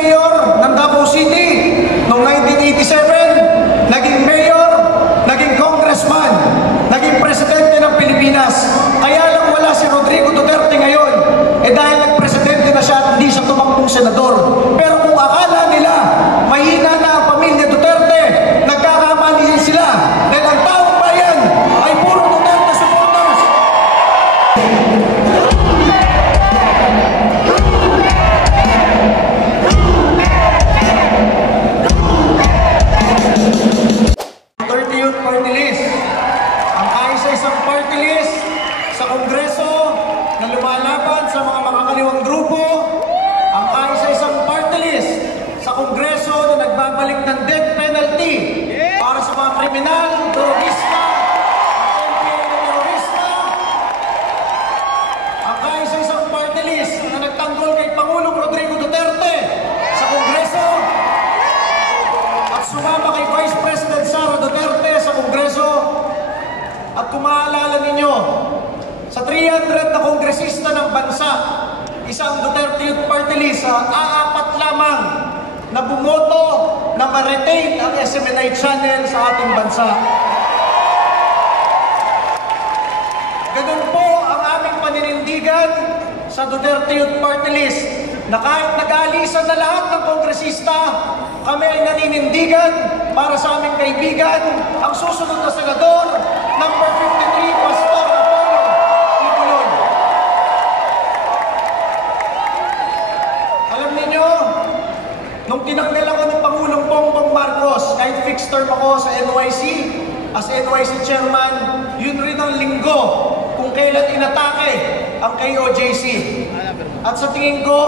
mayor ng Davao City noong 1987, naging mayor, naging congressman, naging presidente ng Pilipinas. Kaya lang wala si Rodrigo Duterte ngayon, dahil nagpresidente na siya at hindi siya tumakbong senador. Pero kung akala nila mahina na ang pamilya Duterte, nagkakamali sila, dahil ang taong bayan ay puro Duterte supporters. Youth Party List. Ang kaisa-isang party list sa Kongreso na lumalaban sa mga makakaliwang grupo. Ang kaisa-isang party list sa Kongreso na nagbabalik ng death penalty para sa mga kriminal, terorista, terorista. Ang kaisa-isang party list na nagtanggol kay Pangulong Rodrigo Duterte sa Kongreso at sumama kay Vice President Sara Duterte sa Kongreso. At kung maalala ninyo, sa 300 na kongresista ng bansa, isang Duterte Youth Party List, aapat lamang na bumoto na ma-retain ang SMNI channel sa ating bansa. Ganun po ang aming paninindigan sa Duterte Youth Party List, na kahit nag-aalisan na lahat ng kongresista, kami ay naninindigan para sa aming kaibigan, ang susunod na senador, number 53, Pastor Apollo Kibuloy. Alam niyo, nung tinanggal ako ng Pangulong Bongbong Marcos, kahit fixed term ako sa NYC, as NYC chairman, yun rin ang linggo kung kailan inatake ang KOJC. At sa tingin ko,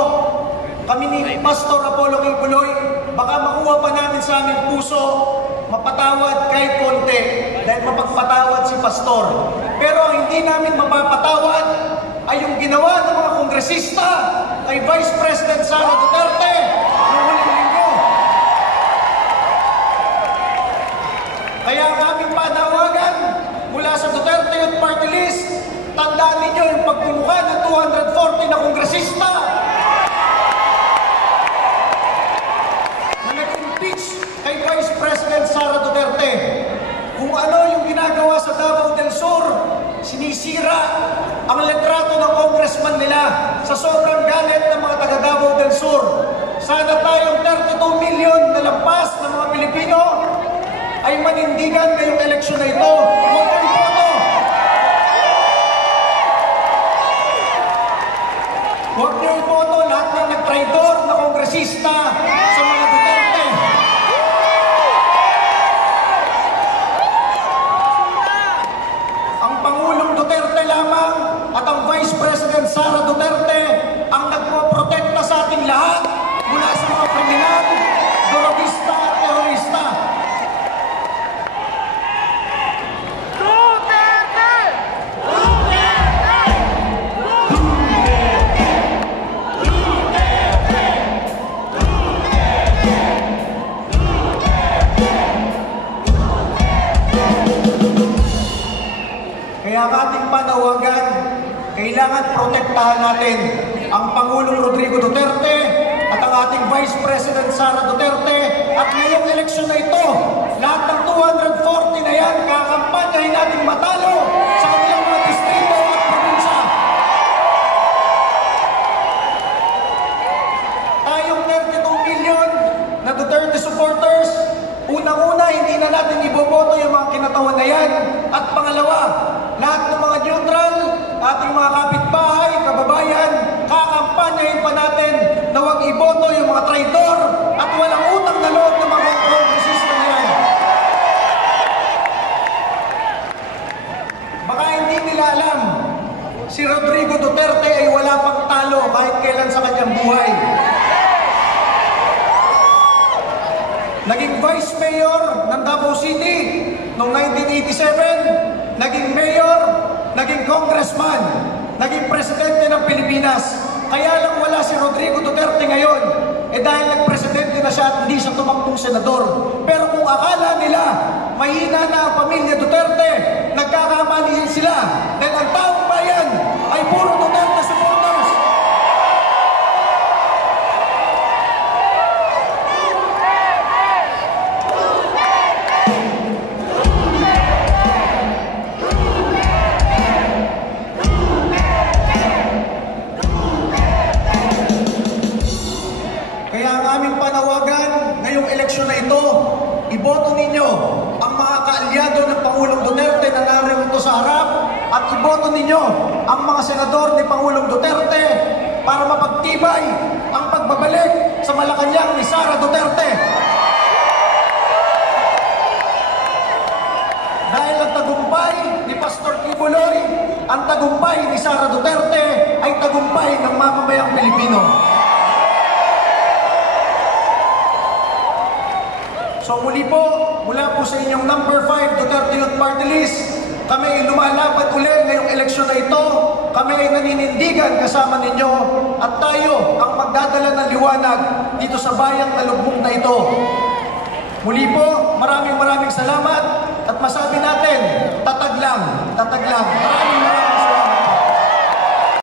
kami ni Pastor Apollo Kibuloy, baka makuha pa namin sa aming puso, mapatawad kahit konti, dahil mapagpatawad si Pastor. Pero ang hindi namin mapapatawad ay yung ginawa ng mga kongresista kay Vice President Sara Duterte noong huling linggo. Kaya ang aming panawagan mula sa Duterte Youth Party List, tandaan ninyo yung pagpumuka ng 240 na kongresista na nag-impeach kay Vice President Sara Duterte. Kung ano yung ginagawa sa Davao del Sur, sinisira ang litrato ng congressman nila sa sobrang galit ng mga taga Davao del Sur. Sana tayong 32 million na lampas ng mga Pilipino ay manindigan ngayong eleksyon na ito. Huwag kayong boto! Huwag niyo iboto lahat ng nagtraidor na kongresista sa mga Duterte. Ang Pangulong Duterte lamang at ang Vice President Sara Duterte ang nagpoprotekta sa ating lahat mula sa mga kriminal, drogista at terorista. Kaya ang ating panawagan, kailangan protektahan natin ang Pangulong Rodrigo Duterte at ang ating Vice President Sara Duterte. At ngayong eleksyon na ito, lahat ng 240 na yan, kakampanyahin natin matalo sa kanilang mga distrito at probinsya. Tayong 32 million na Duterte supporters, unang-una, hindi na natin iboboto yung mga kinatawan na yan. At pangalawa, lahat ng mga neutral, ating mga kapitbahay, kababayan, kakampanyahin pa natin na huwag iboto yung mga traidor at walang utang na loob ng mga kongresista na yan. Baka hindi nila alam, si Rodrigo Duterte ay wala pang talo kahit kailan sa kanyang buhay. Naging Vice Mayor ng Davao City noong 1987, naging Mayor, naging Congressman, naging Presidente ng Pilipinas. Kaya lang wala si Rodrigo Duterte ngayon, dahil nagpresidente na siya at hindi siya tumakbong senador. Pero kung akala nila mahina na ang pamilya Duterte, nagkakamali sila, dahil ang taong bayan ay puro Duterte supporters. Kaya ang aming panawagan ngayong eleksyon na ito, iboto ninyo ang mga kaalyado ng Pangulong Duterte na narito sa harap at iboto ninyo ang mga senador ni Pangulong Duterte para mapagtibay ang pagbabalik sa Malacanang ni Sara Duterte. Dahil ang tagumpay ni Pastor Kibuloy, ang tagumpay ni Sara Duterte ay tagumpay ng mamamayang Pilipino. So muli po, mula po sa inyong number 5 Duterte Youth Party List, kami ay lumalaban uli ngayong eleksyon na ito. Kami ay naninindigan kasama ninyo at tayo ang magdadala ng liwanag dito sa bayang Talugbong na ito. Muli po, maraming salamat at masabi natin, tatag lang.